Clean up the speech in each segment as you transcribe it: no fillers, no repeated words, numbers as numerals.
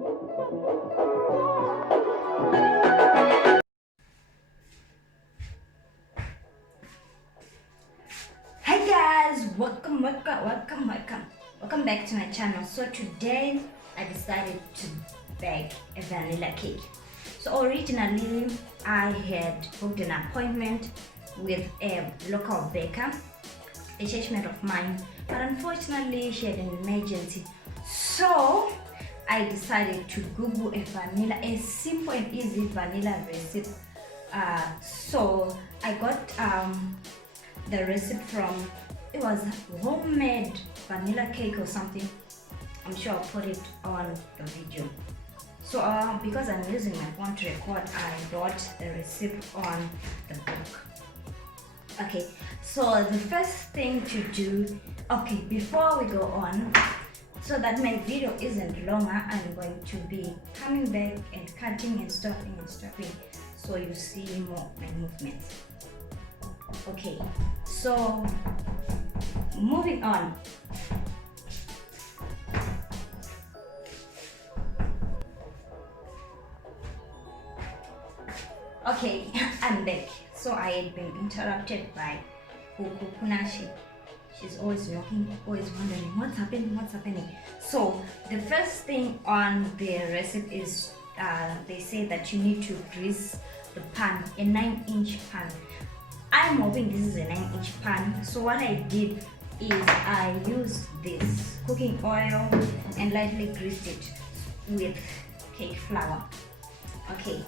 Hi guys, welcome back to my channel. So today I decided to bake a vanilla cake. So originally I had booked an appointment with a local baker, a churchmate of mine, but unfortunately she had an emergency. So I decided to Google a simple and easy vanilla recipe. So I got the recipe from, it was homemade vanilla cake or something. I'm sure I'll put it on the video. So because I'm using my phone to record, I wrote the recipe on the book. Okay, so the first thing to do, okay, before we go on, so that my video isn't longer, I'm going to be coming back and cutting and stopping, so you see more of my movements. Okay, so moving on. Okay, I'm back. So I had been interrupted by Kunashi. She's always knocking, always wondering what's happening. So the first thing on the recipe is they say that you need to grease the pan, a 9-inch pan. I'm hoping this is a 9-inch pan. So what I did is I used this cooking oil and lightly greased it with cake flour. Okay,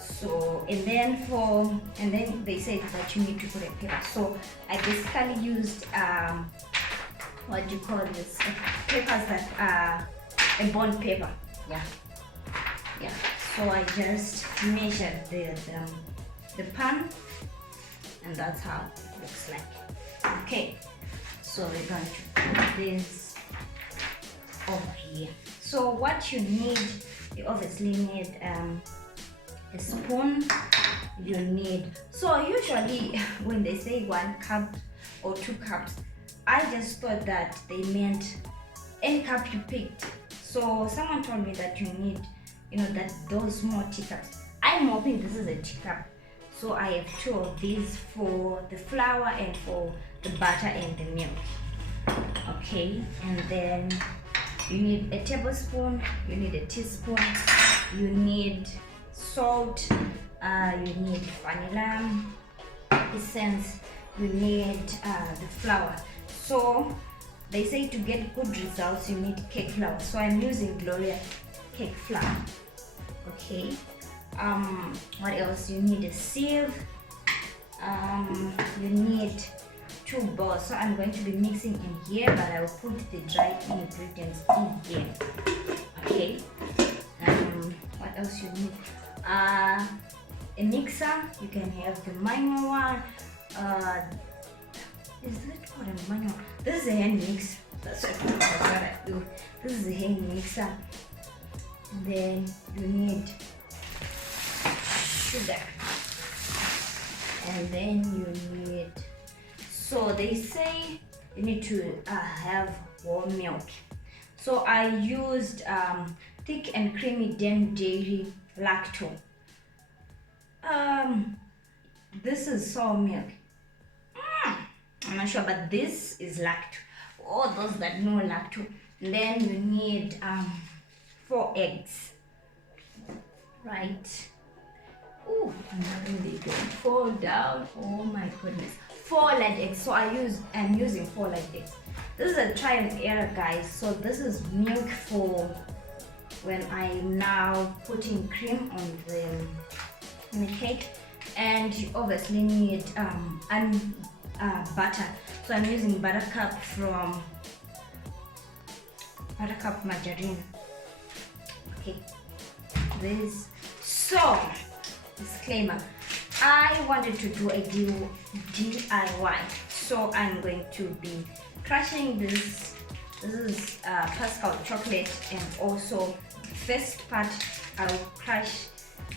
so and then they said that you need to put a pepper. So I basically used what do you call this, peppers that are a bond pepper. Yeah. So I just measured the pan, and that's how it looks like. Okay, so we're going to put this over here. So what you need, you obviously need a spoon. You need, so usually when they say 1 cup or 2 cups, I just thought that they meant any cup you picked. So someone told me that you need, that those small teacups. I'm hoping this is a teacup. So I have 2 of these for the flour and for the butter and the milk. Okay, and then you need a tablespoon, you need a teaspoon, you need salt, you need vanilla essence, you need the flour. So they say to get good results you need cake flour. So I'm using Gloria cake flour. Okay, what else? You need a sieve, you need 2 bowls. So I'm going to be mixing in here, but I will put the dry ingredients in here. Okay, what else you need? A mixer. You can have the manual one. Is that called a manual? This is a hand mixer. That's what I do. This is a hand mixer. Then you need sugar, and then you need, so they say you need to have warm milk. So I used thick and creamy dairy lacto. This is sour milk. I'm not sure, but this is lacto. All those that know lacto. Then you need 4 eggs, right? Oh, they don't fall down. Oh my goodness. 4 light eggs. So I'm using 4 light eggs. This is a try and error, guys. So this is milk for when I'm now putting cream on the cake, and you obviously need butter. So I'm using Buttercup from Buttercup margarine. Okay, this. So disclaimer, I wanted to do a DIY, so I'm going to be crushing this. This is Pascal chocolate, and also first part I'll crush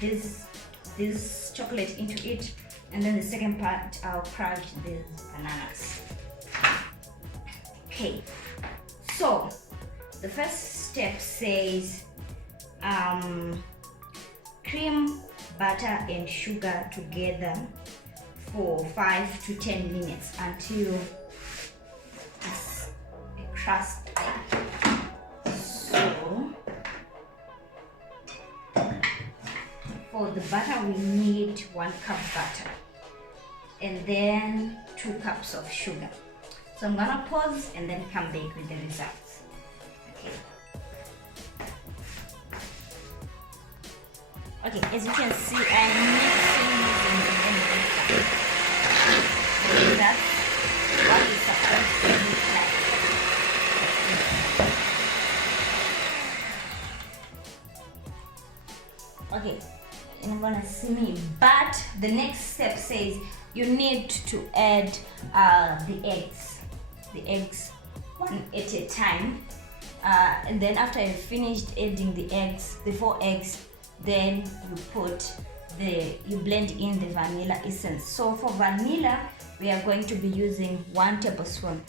this chocolate into it, and then the second part I'll crush these bananas. Okay, so the first step says cream, butter and sugar together for 5 to 10 minutes until it's a crust. So for the butter we need 1 cup butter and then 2 cups of sugar. So I'm gonna pause and then come back with the results. Okay. Okay, as you can see, I'm mixing using the hand mixer. So that's what it's supposed to look like. Okay, and I'm gonna see me. But the next step says you need to add the eggs one at a time. And then after you've finished adding the 4 eggs, then you blend in the vanilla essence. So for vanilla, we are going to be using 1 tablespoon.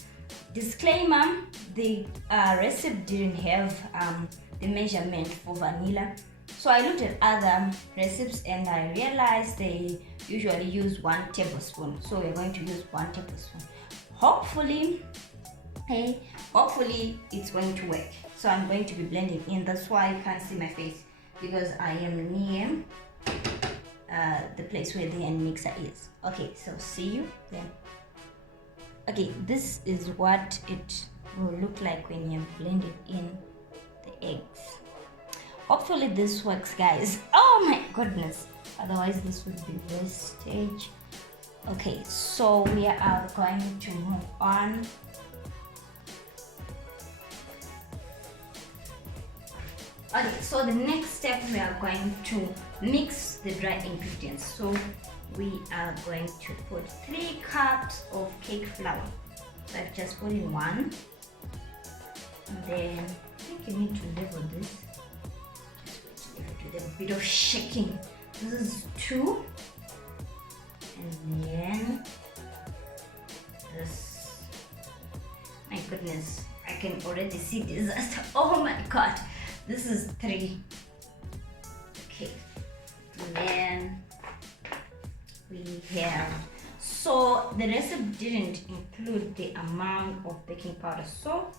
Disclaimer, the recipe didn't have the measurement for vanilla. So I looked at other recipes and I realized they usually use 1 tablespoon. So we're going to use 1 tablespoon. Hopefully it's going to work. So I'm going to be blending in. That's why you can't see my face, because I am near the place where the hand mixer is. Okay, so see you then. Okay, this is what it will look like when you've blended in the eggs. Hopefully this works, guys. Oh my goodness, otherwise this would be wastage. Okay, so we are going to move on. Okay, so the next step, we are going to mix the dry ingredients. So we are going to put 3 cups of cake flour. So I've just put in 1. And then I think you need to level this. Just with a bit of shaking. This is 2. And then this. My goodness, I can already see disaster. Oh my god. This is 3. Okay. And then we have, so the recipe didn't include the amount of baking powder, so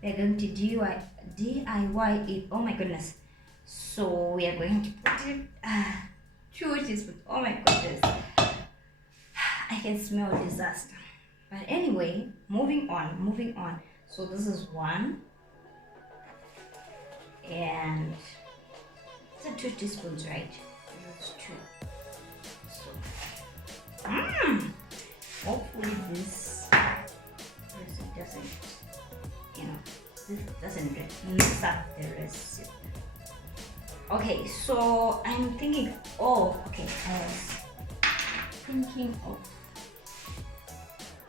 we're going to DIY it. Oh my goodness. So we are going to put it 2 teaspoons. Oh my goodness. I can smell disaster. But anyway, moving on. So this is 1. And it's 2 teaspoons, right? That's 2. So, hopefully this doesn't, this doesn't mess up the recipe. Okay, so I'm thinking. Oh, okay. I was thinking of.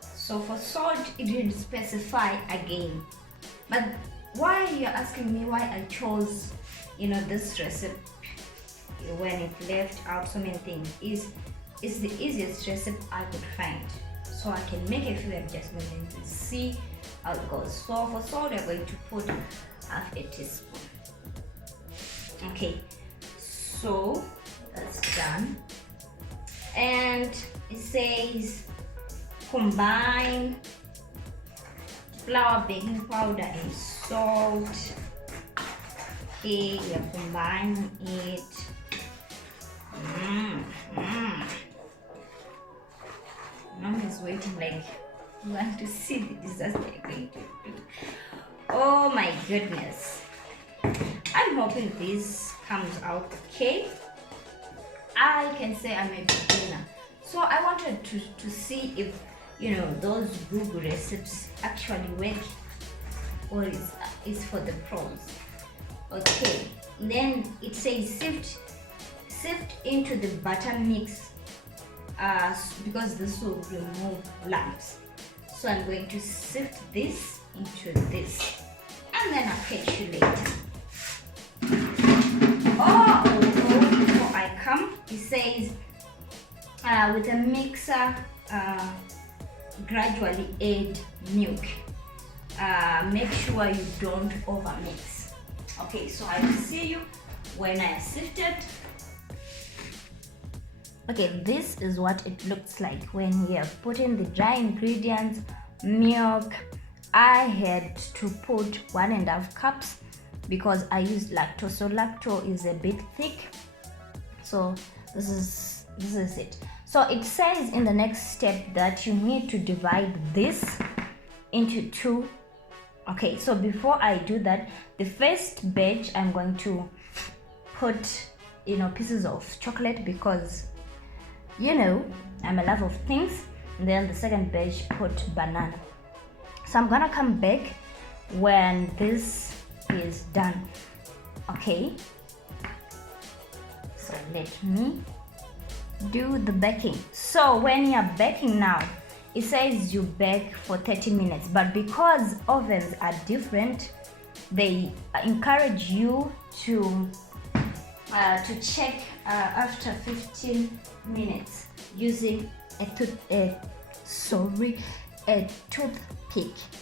So for salt, it didn't specify again, but why you're asking me why I chose this recipe when it left out so many things is the easiest recipe I could find, so I can make a few adjustments and see how it goes. So for salt, we're going to put 1/2 teaspoon. Okay, so that's done. And it says combine flour, baking powder and salt. Okay, we are combining it. Mom is waiting like you want to see the disaster you're going to do. Oh my goodness. I'm hoping this comes out okay. I can say I'm a beginner. So I wanted to see if those Google recipes actually work or is for the pros. Okay, then it says sift into the butter mix because this will remove lumps. So I'm going to sift this into this and then I'll catch you later. Before I come, it says with a mixer gradually add milk. Make sure you don't overmix. Okay, so I will see you when I sifted. Okay, this is what it looks like when you have put in the dry ingredients, milk. I had to put 1.5 cups because I used lactose, so lactose is a bit thick. So this is it. So it says in the next step that you need to divide this into 2. Okay, so before I do that, the first batch I'm going to put pieces of chocolate because I'm a lover of things. And then the second batch put banana. So I'm gonna come back when this is done. Okay, so let me do the baking. So when you're baking now, it says you bake for 30 minutes, but because ovens are different, they encourage you to check after 15 minutes using a toothpick. So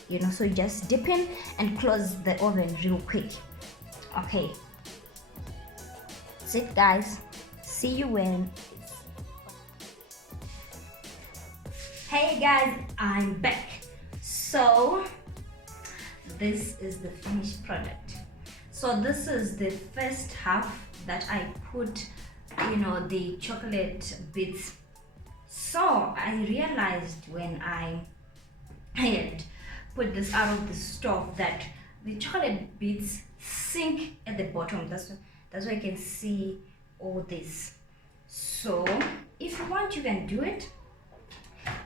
you just dip in and close the oven real quick. Okay, that's it, guys. See you when. Hey guys, I'm back. So this is the finished product. So this is the first half that I put the chocolate bits. So I realized when I had put this out of the stove that the chocolate bits sink at the bottom. That's why you can see all this. So if you want, you can do it.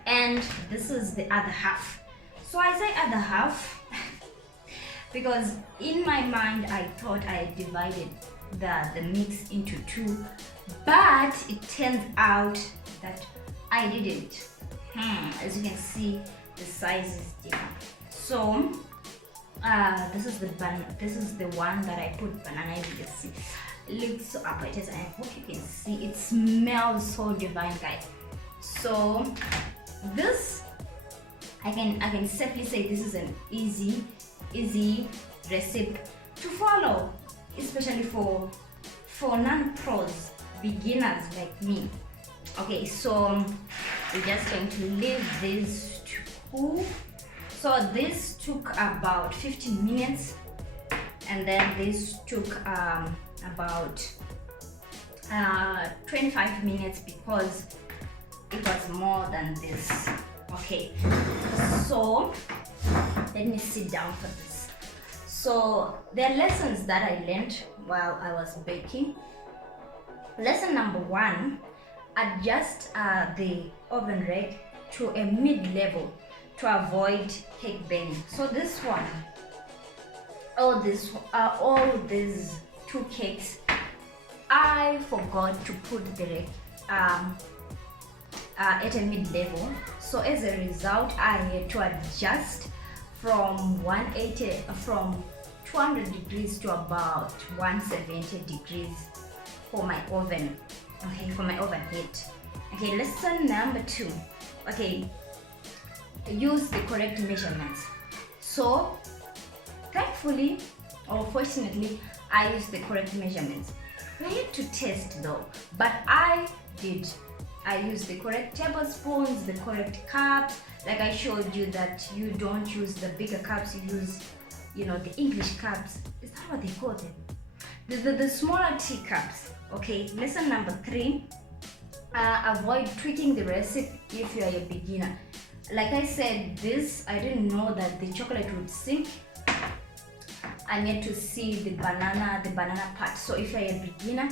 And this is the other half. So I say other half because in my mind I thought I had divided the mix into 2, but it turns out that I didn't. As you can see, the size is different. So this is the one that I put banana. As you can see, it looks so appetizing. I hope you can see. It smells so divine, guys. So this, I can safely say this is an easy recipe to follow, especially for non-pros, beginners like me. Okay, so we're just going to leave this to cool. So this took about 15 minutes, and then this took about 25 minutes because it was more than this. Okay, so let me sit down for this. So there are lessons that I learned while I was baking. Lesson number 1, adjust the oven rack to a mid-level to avoid cake burning. So this one, all these 2 cakes, I forgot to put the rack at a mid-level. So as a result, I had to adjust from 200 degrees to about 170 degrees for my oven. Okay, for my oven heat. Okay, lesson number 2. Okay, use the correct measurements. So thankfully or fortunately, I used the correct measurements. I had to test though, but I did. I used the correct tablespoons, the correct cups. Like I showed you that you don't use the bigger cups, you use, the English cups. Is that what they call them? The smaller teacups. Okay, lesson number 3, avoid tweaking the recipe if you are a beginner. Like I said, I didn't know that the chocolate would sink. I need to see the banana part. So if you're a beginner,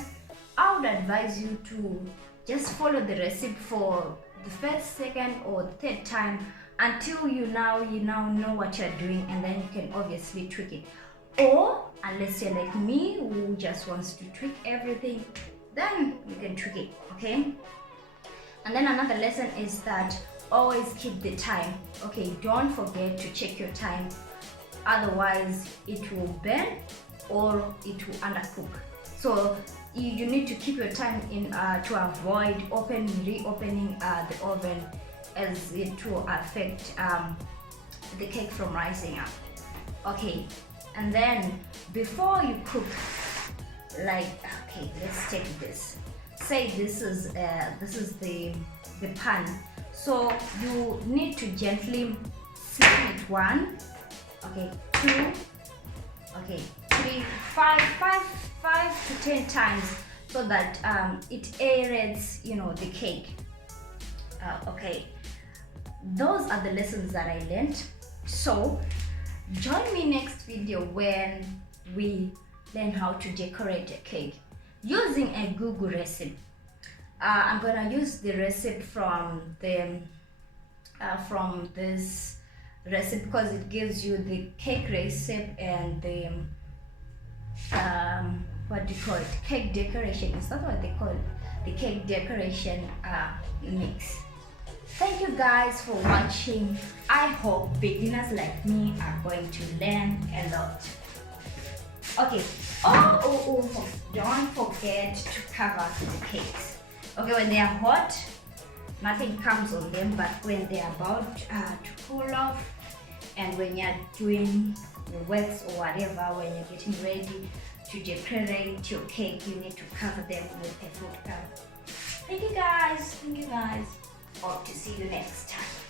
I would advise you to just follow the recipe for the first, second, or third time until you now know what you're doing, and then you can obviously tweak it. Or unless you're like me who just wants to tweak everything, then you can tweak it. Okay. And then another lesson is that always keep the time. Okay, don't forget to check your time, otherwise it will burn or it will undercook. So you need to keep your time in to avoid reopening the oven, as it will affect the cake from rising up. Okay, and then before you cook, like, okay, let's take this. Say this is the pan. So you need to gently spin it 1, okay, 2, okay, 3, 5 to 10 times, so that it aerates, you know, the cake. Okay, those are the lessons that I learned. So join me next video when we learn how to decorate a cake using a Google recipe. I'm gonna use the recipe from this recipe because it gives you the cake recipe and the what do you call it, cake decoration. Is that what they call it? The cake decoration mix. Thank you guys for watching. I hope beginners like me are going to learn a lot. Okay, don't forget to cover the cakes. Okay, when they are hot, nothing comes on them, but when they are about to cool off, and when you're doing your works or whatever, when you're getting ready to decorate your cake, you need to cover them with a food cover. Thank you guys. Hope to see you next time.